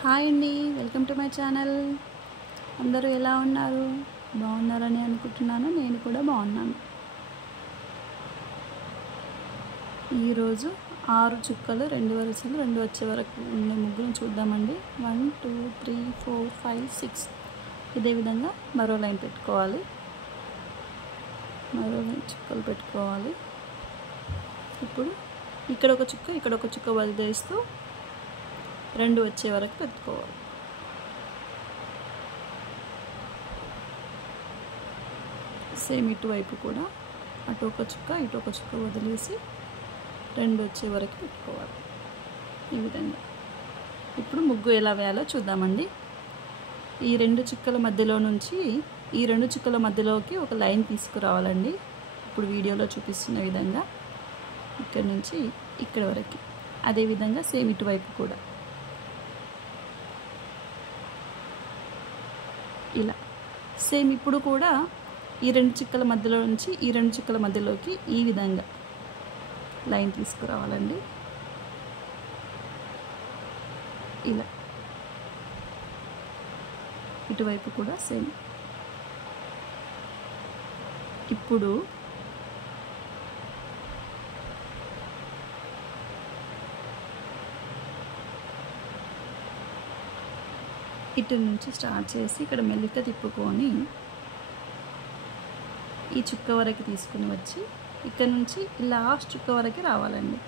Hi అండి, welcome to my channel. అందరూ ఎలా ఉన్నారు? బాగున్నారని అనుకుంటున్నాను. నేను కూడా బాగున్నాను. ఈరోజు 6 చుక్కలు 2 వరుసలు 2 వచ్చే వరకు ఉండే ముగ్గులను చూద్దామండి. 1 2 3 4 5 6 ఇదే విధంగా మరో లైన్ పెట్టుకోవాలి. మరో లైన్ చుక్కలు పెట్టుకోవాలి. ఇప్పుడు ఇక్కడ ఒక చుక్క వదిలేస్తూ 2 వచ్చే వరకు పెట్టుకోవాలి. సేమ్ ఇటువైపు కూడా అటు ఒక చుక్క వదిలేసి 2 వచ్చే వరకు పెట్టుకోవాలి. ఈ విధంగా ఇప్పుడు ముగ్గు ఎలా వేయాలో చూద్దామండి. ఈ 2 చుక్కల మధ్యలో నుంచి ఈ 2 చుక్కల మధ్యలోకి ఒక లైన్ తీసుకురావాలండి. ఇప్పుడు వీడియోలో చూపిస్తున్న విధంగా ఇక్కడ నుంచి ఇక్కడ వరకు, అదేవిధంగా సేమ్ ఇటువైపు కూడా ఇలా సేమ్. ఇప్పుడు కూడా ఈ 2 చుక్కల మధ్యలో నుంచి ఈ 2 చుక్కల మధ్యలోకి ఈ విధంగా లైన్ తీసుకురావాలండి. ఇలా ఇటువైపు కూడా సేమ్. ఇప్పుడు ఇటు నుంచి స్టార్ట్ చేసి ఇక్కడ మెల్లిక తిప్పుకొని ఈ చుక్క వరకు తీసుకుని వచ్చి ఇక్కడ నుంచి లాస్ట్ చుక్క వరకు రావాలండి.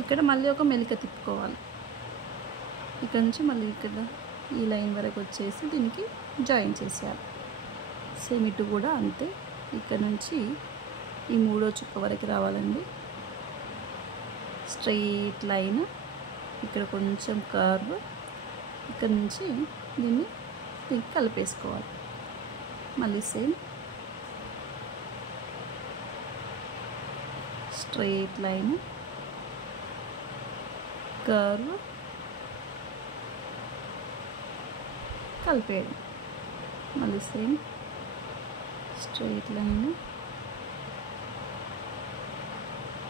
ఇక్కడ మళ్ళీ ఒక మెలిక తిప్పుకోవాలి. ఇక్కడ నుంచి మళ్ళీ ఇక్కడ ఈ లైన్ వరకు వచ్చేసి దీనికి జాయిన్ చేసేయాలి. సేమ్ ఇటు కూడా అంతే. ఇక్కడ నుంచి ఈ 3వ చుక్క వరకు రావాలండి. స్ట్రెయిట్ లైన్, ఇక్కడ కొంచెం కర్వ్, ఇక్కడ నుంచి దీన్ని కలిపేసుకోవాలి. మళ్ళీ సేమ్ స్ట్రెయిట్ లైన్, కర్వ్, కలిపేయడం. మళ్ళీ సేమ్ స్ట్రెయిట్ లైన్,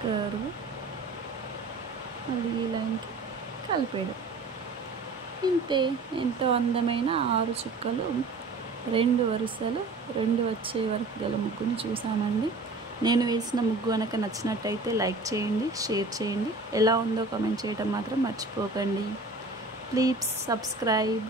కర్వ్, మళ్ళీ ఈ లైన్కి కలిపేయడం. ఇంతే. ఎంతో అందమైన 6 చుక్కలు 2 వరుసలు 2 వచ్చే వరకు గల ముగ్గుని చూసామండి. నేను వేసిన ముగ్గు కనుక నచ్చినట్టయితే లైక్ చేయండి, షేర్ చేయండి. ఎలా ఉందో కామెంట్ చేయడం మాత్రం మర్చిపోకండి. Please subscribe.